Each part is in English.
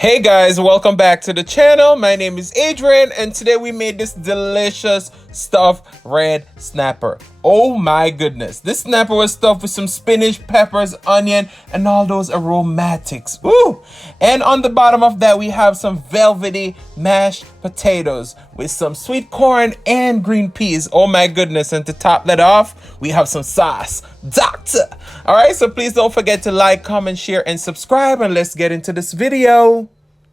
Hey guys, welcome back to the channel. My name is Adrian and today we made this delicious stuffed red snapper. Oh my goodness. This snapper was stuffed with some spinach, peppers, onion, and all those aromatics. Woo! And on the bottom of that we have some velvety mashed potatoes with some sweet corn and green peas. Oh my goodness. And to top that off, we have some sauce. Doctor! Alright, so please don't forget to like, comment, share, and subscribe, and let's get into this video.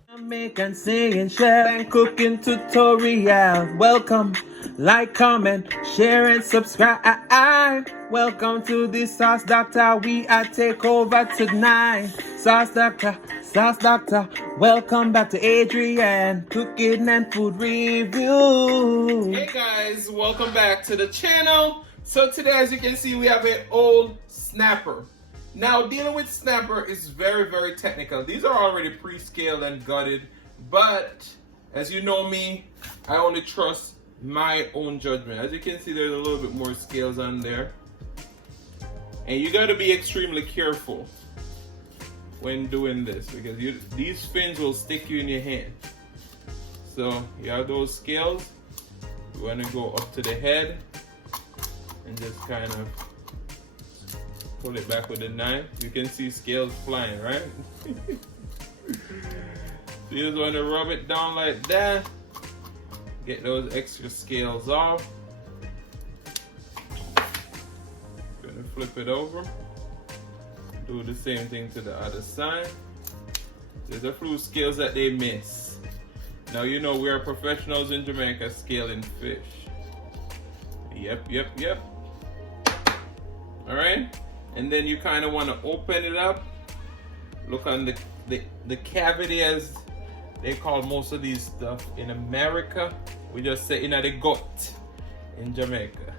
Jamaican singing, chef, and cooking tutorial. Welcome, like, comment, share, and subscribe. Welcome to the Sauce Doctor. We are take over tonight. Sauce Doctor. Welcome back to Adrian, cooking and food review. Hey guys, welcome back to the channel. So today, as you can see, we have an old snapper. Now, dealing with snapper is very, very technical. These are already pre-scaled and gutted, but as you know me, I only trust my own judgment. As you can see, there's a little bit more scales on there. And you gotta be extremely careful when doing this because these fins will stick you in your hand. So you have those scales. You wanna go up to the head and just kind of pull it back with a knife. You can see scales flying, right? So you just want to rub it down like that. Get those extra scales off. Gonna flip it over. Do the same thing to the other side. There's a few scales that they miss. Now you know we are professionals in Jamaica scaling fish. Yep. Alright? And then you kind of want to open it up. Look on the cavity, as they call most of these stuff in America. We just say in the gut in Jamaica.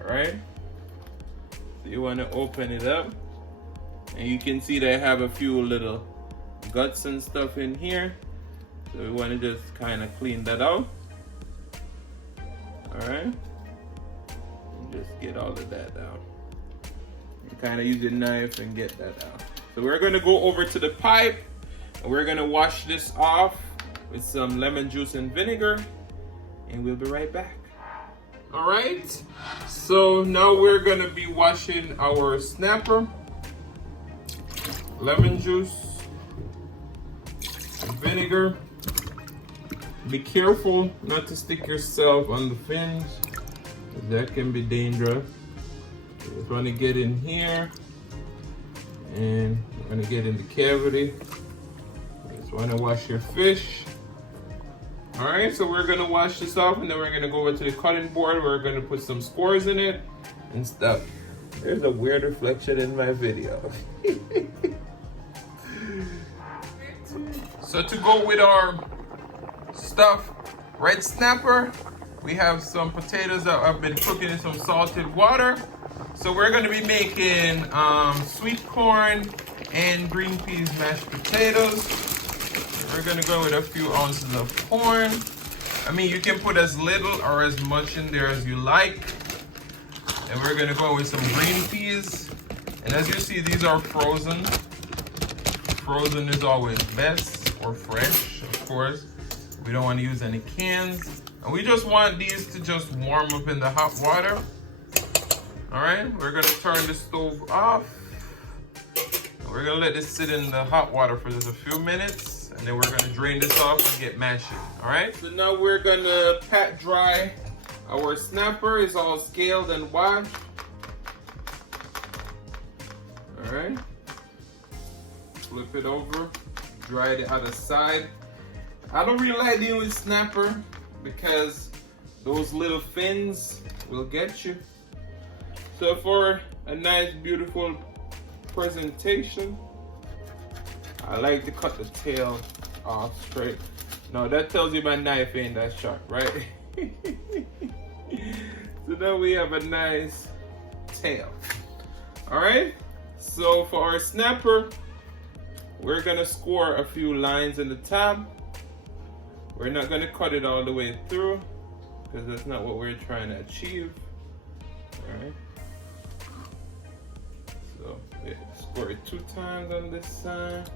Alright? So you want to open it up. And you can see they have a few little guts and stuff in here. So we want to just kind of clean that out. Alright? Just get all of that out. You kind of use your knife and get that out. So we're going to go over to the pipe and we're going to wash this off with some lemon juice and vinegar, and we'll be right back. All right, so now we're going to be washing our snapper. Lemon juice and vinegar. Be careful not to stick yourself on the fins. That can be dangerous. You just want to get in here and you're going to get in the cavity. You just want to wash your fish. Alright, so we're going to wash this off and then we're going to go over to the cutting board. We're going to put some scores in it and stuff. There's a weird reflection in my video. So to go with our stuffed red snapper, we have some potatoes that I've been cooking in some salted water. So we're going to be making sweet corn and green peas mashed potatoes. We're going to go with a few ounces of corn. I mean, you can put as little or as much in there as you like. And we're going to go with some green peas. And as you see, these are frozen. Frozen is always best, or fresh, of course. We don't want to use any cans. And we just want these to just warm up in the hot water. All right, we're gonna turn the stove off. We're gonna let this sit in the hot water for just a few minutes, and then we're gonna drain this off and get mashing. All right, so now we're gonna pat dry our snapper. It's all scaled and washed. All right, flip it over, dry the other side. I don't really like dealing with snapper because those little fins will get you. So for a nice, beautiful presentation, I like to cut the tail off straight. Now that tells you my knife ain't that sharp, right? So now we have a nice tail. All right, so for our snapper, we're gonna score a few lines in the top. We're not gonna cut it all the way through because that's not what we're trying to achieve. All right. So score it 2 times on this side.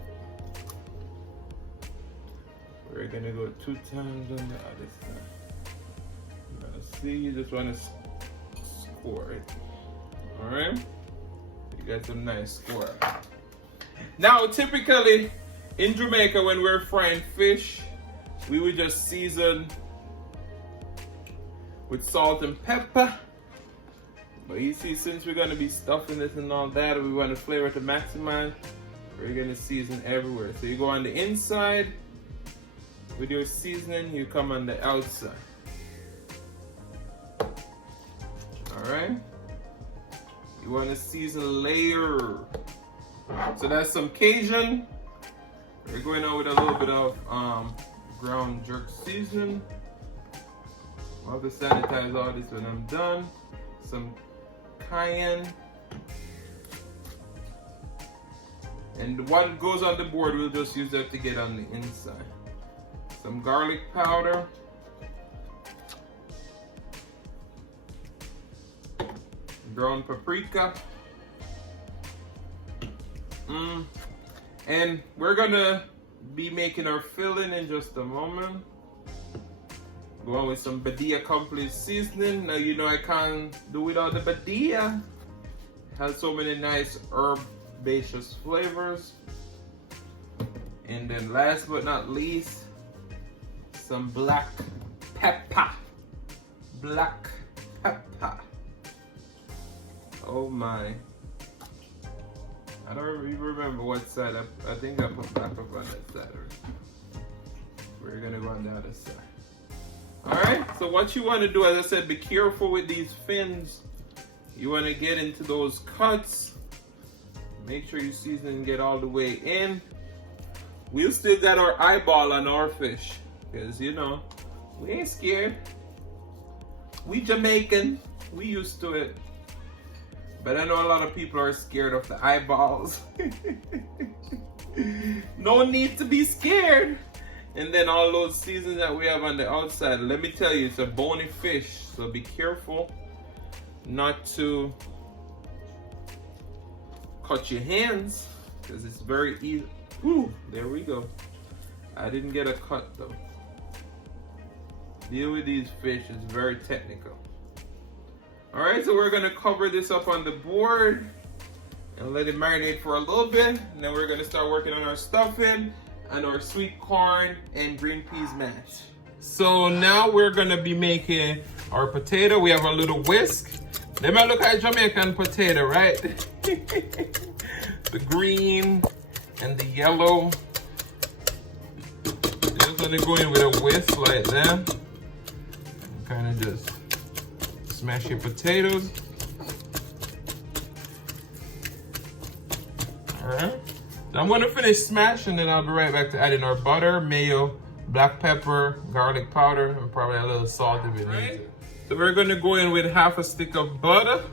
We're gonna go 2 times on the other side. You're gonna see, you just wanna score it. All right, you got some nice score. Now, typically in Jamaica, when we're frying fish, we would just season with salt and pepper. But you see, since we're gonna be stuffing this and all that, we want to flavor to maximize, we're gonna season everywhere. So you go on the inside with your seasoning, you come on the outside. All right. You want to season layer. So that's some Cajun. We're going on with a little bit of ground jerk season. I'll have to sanitize all this when I'm done. Some cayenne. And what goes on the board, we'll just use that to get on the inside. Some garlic powder. Ground paprika. And we're gonna be making our filling in just a moment. Going with some Badia complete seasoning. Now you know I can't do without the Badia. It has so many nice herbaceous flavors. And then last but not least, some black pepper. Black pepper. Oh my. I don't even remember what side. I think I put black pepper on that side. We're gonna go on the other side. Alright, so what you want to do, as I said, be careful with these fins. You want to get into those cuts. Make sure you season and get all the way in. We still got our eyeball on our fish. Because, you know, we ain't scared. We Jamaican. We used to it. But I know a lot of people are scared of the eyeballs. No need to be scared. And then all those seasons that we have on the outside, let me tell you, it's a bony fish. So be careful not to cut your hands, because it's very easy. Ooh, there we go. I didn't get a cut though. Deal with these fish is very technical. All right, so we're gonna cover this up on the board and let it marinate for a little bit. And then we're gonna start working on our stuffing and our sweet corn and green peas mash. So now we're gonna be making our potato. We have a little whisk. They might look like Jamaican potato, right? The green and the yellow. Just gonna go in with a whisk like that. Kind of just smash your potatoes. All right. So I'm gonna finish smashing and I'll be right back to adding our butter, mayo, black pepper, garlic powder, and probably a little salt if you need to. So we're gonna go in with half a stick of butter.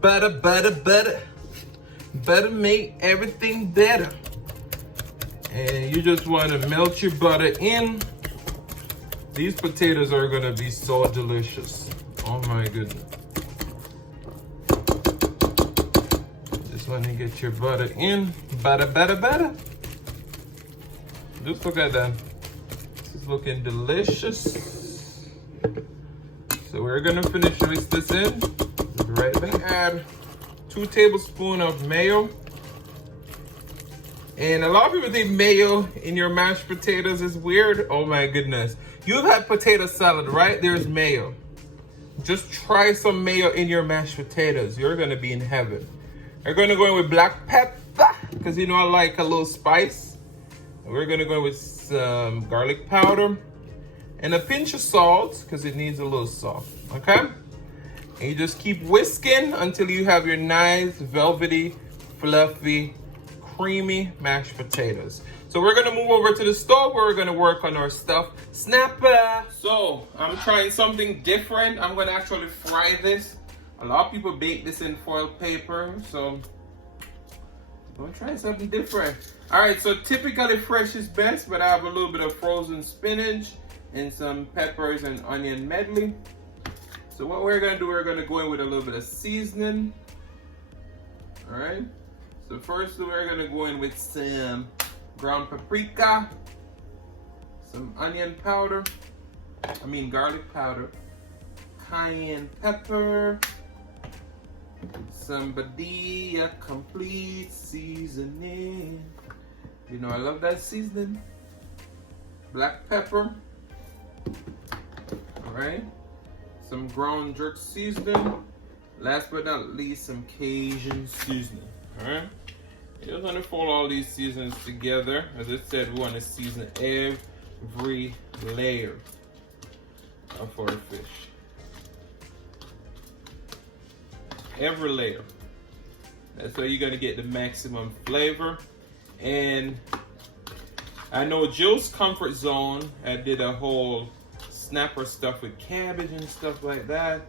Butter, butter, butter. Butter make everything better. And you just wanna melt your butter in. These potatoes are gonna be so delicious. Oh my goodness. Just want to get your butter in. Butter, butter, butter. Just look at that. This is looking delicious. So we're gonna finish this in. Right back. Add 2 tablespoons of mayo. And a lot of people think mayo in your mashed potatoes is weird. Oh my goodness. You've had potato salad, right? There's mayo. Just try some mayo in your mashed potatoes. You're gonna be in heaven. We're gonna go in with black pepper, because you know I like a little spice. And we're gonna go in with some garlic powder and a pinch of salt, because it needs a little salt, okay? And you just keep whisking until you have your nice, velvety, fluffy, creamy mashed potatoes. So we're gonna move over to the stove where we're gonna work on our stuffed snapper. So I'm trying something different. I'm gonna actually fry this. A lot of people bake this in foil paper, so I'm gonna try something different. All right, so typically fresh is best, but I have a little bit of frozen spinach and some peppers and onion medley. So what we're gonna do, we're gonna go in with a little bit of seasoning. All right, so first we're gonna go in with some ground paprika, some onion powder, garlic powder, cayenne pepper, some Badia complete seasoning. You know I love that seasoning. Black pepper. Alright. Some ground jerk seasoning. Last but not least, some Cajun seasoning. Alright. You just want to fold all these seasonings together. As I said, we want to season every layer of our fish. Every layer. That's how you're going to get the maximum flavor. And I know Jill's Comfort Zone, I did a whole snapper stuff with cabbage and stuff like that.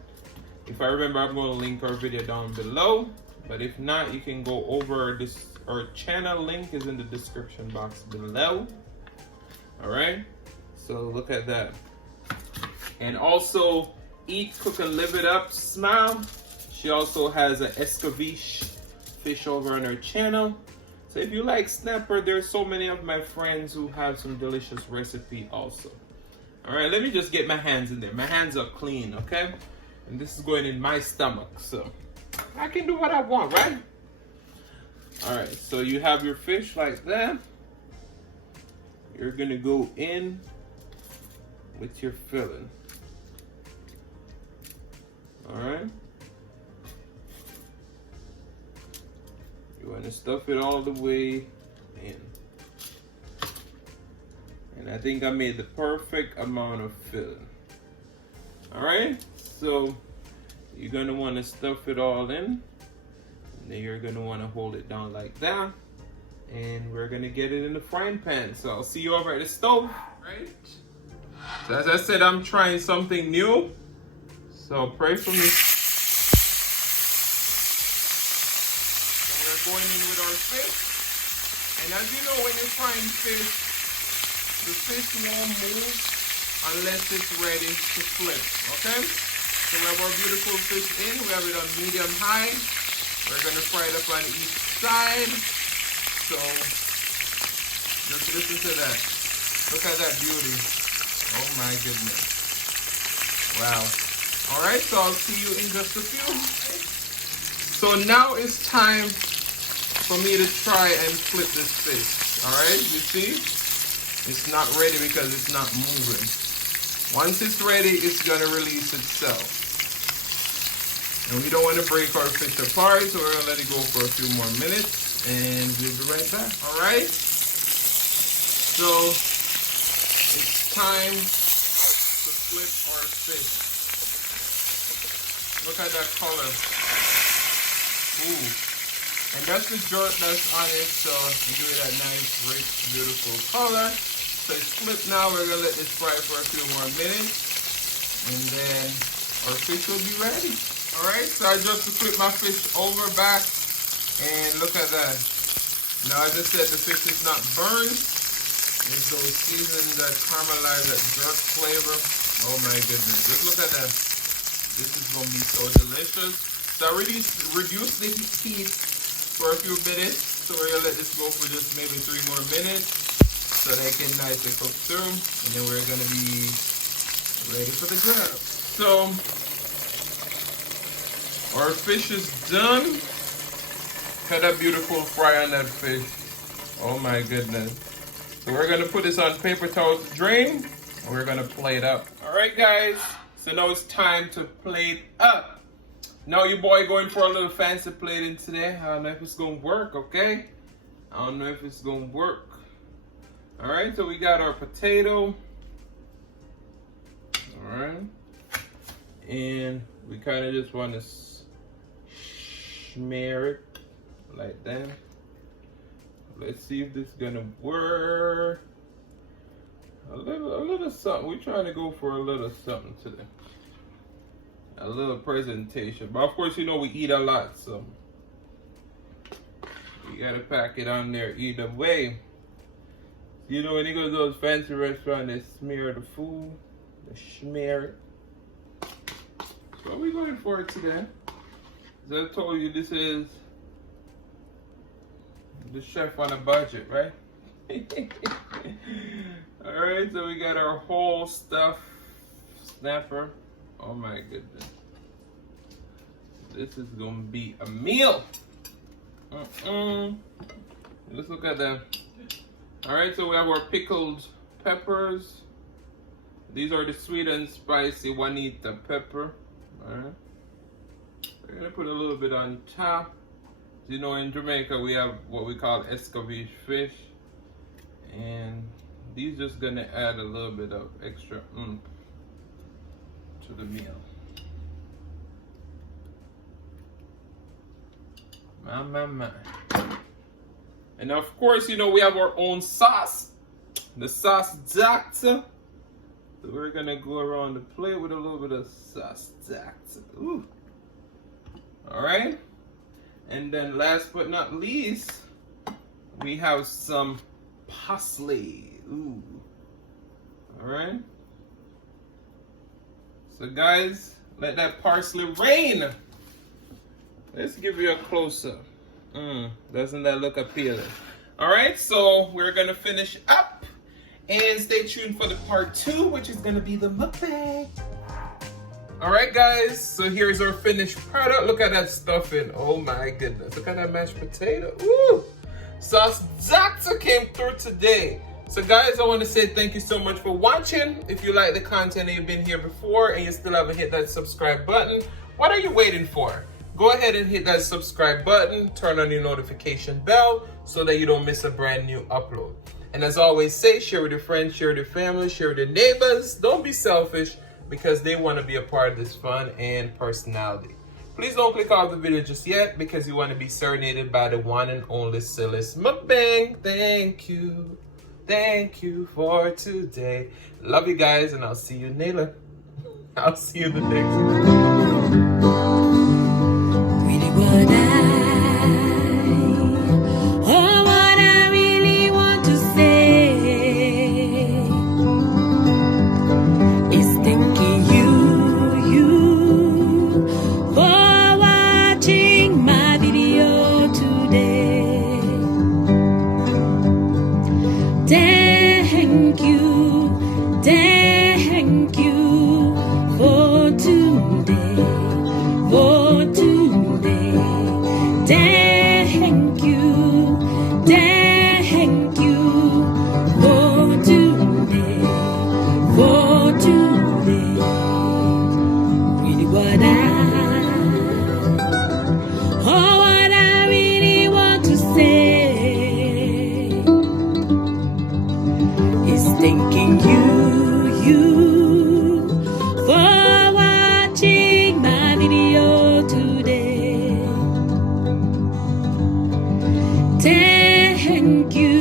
If I remember, I'm going to link our video down below. But if not, you can go over this. Our channel link is in the description box below. Alright, so look at that. And also, Eat, Cook, and Live It Up Smile. She also has an escabeche fish over on her channel. So if you like snapper, there's so many of my friends who have some delicious recipe also. Alright, let me just get my hands in there. My hands are clean, okay? And this is going in my stomach, so I can do what I want, right? Alright, so you have your fish like that. You're gonna go in with your filling. Alright. You want to stuff it all the way in. And I think I made the perfect amount of filling. Alright, so you're going to want to stuff it all in. And then you're going to want to hold it down like that. And we're going to get it in the frying pan. So I'll see you over at the stove. Right? So as I said, I'm trying something new. So pray for me. Going in with our fish, and as you know, when you're frying fish, the fish won't move unless it's ready to flip. Okay, so we have our beautiful fish in. We have it on medium high. We're gonna fry it up on each side. So just listen to that. Look at that beauty. Oh my goodness. Wow. All right, so I'll see you in just a few. So now it's time for me to try and flip this fish. Alright, you see? It's not ready because it's not moving. Once it's ready, it's gonna release itself. And we don't want to break our fish apart, so we're gonna let it go for a few more minutes and we'll be right back. Alright? So it's time to flip our fish. Look at that color. Ooh. And that's the jerk that's on it, so you give it that nice, rich, beautiful color. So it's flipped now. We're gonna let this fry for a few more minutes, and then our fish will be ready. All right, so I just flipped my fish over back, and look at that. Now, as I said, the fish is not burned. There's those seasons that caramelize that jerk flavor. Oh my goodness, just look at that. This is gonna be so delicious. So I already reduced the heat for a few minutes, so we're gonna let this go for just maybe 3 more minutes so they can nicely cook through, and then we're gonna be ready for the grab. So our fish is done. Look at that beautiful fry on that fish. Oh my goodness. So we're gonna put this on paper towel to drain, and we're gonna plate up. All right, guys, so now it's time to plate up. Now your boy going for a little fancy plating today. I don't know if it's gonna work, okay? I don't know if it's gonna work. All right, so we got our potato. All right, and we kind of just want to smear it like that. Let's see if this is gonna work. A little something. We're trying to go for a little something today. A little presentation, but of course, you know, we eat a lot, so you gotta pack it on there either way. You know, when you go to those fancy restaurants, they smear the food, they smear it. So what are we going for today? As I told you, this is the chef on a budget, right? All right. Alright, so we got our whole stuff snapper. Oh my goodness. This is gonna be a meal. Let's look at that. Alright, so we have our pickled peppers. These are the sweet and spicy Juanita pepper. Alright. We're gonna put a little bit on top. You know, in Jamaica we have what we call escovitch fish. And these just gonna add a little bit of extra oomph to the meal. My. And of course, you know, we have our own sauce. The sauce doctor. So we're gonna go around the plate with a little bit of sauce doctor. Ooh. Alright. And then last but not least, we have some parsley. Ooh. Alright. So guys, let that parsley rain. Let's give you a close-up. Doesn't that look appealing? Alright, so we're gonna finish up. And stay tuned for the part 2, which is gonna be the mukbang. Alright guys, so here's our finished product. Look at that stuffing. Oh my goodness. Look at that mashed potato. Woo! Sauce Doctor came through today. So guys, I want to say thank you so much for watching. If you like the content and you've been here before and you still haven't hit that subscribe button, what are you waiting for? Go ahead and hit that subscribe button, turn on your notification bell so that you don't miss a brand new upload. And as I always say, share with your friends, share with your family, share with your neighbors. Don't be selfish because they want to be a part of this fun and personality. Please don't click off the video just yet because you want to be serenaded by the one and only Silas Mukbang. Thank you. Thank you for today. Love you guys and I'll see you later. I'll see you in the next one. Thanking you for watching my video today. Thank you.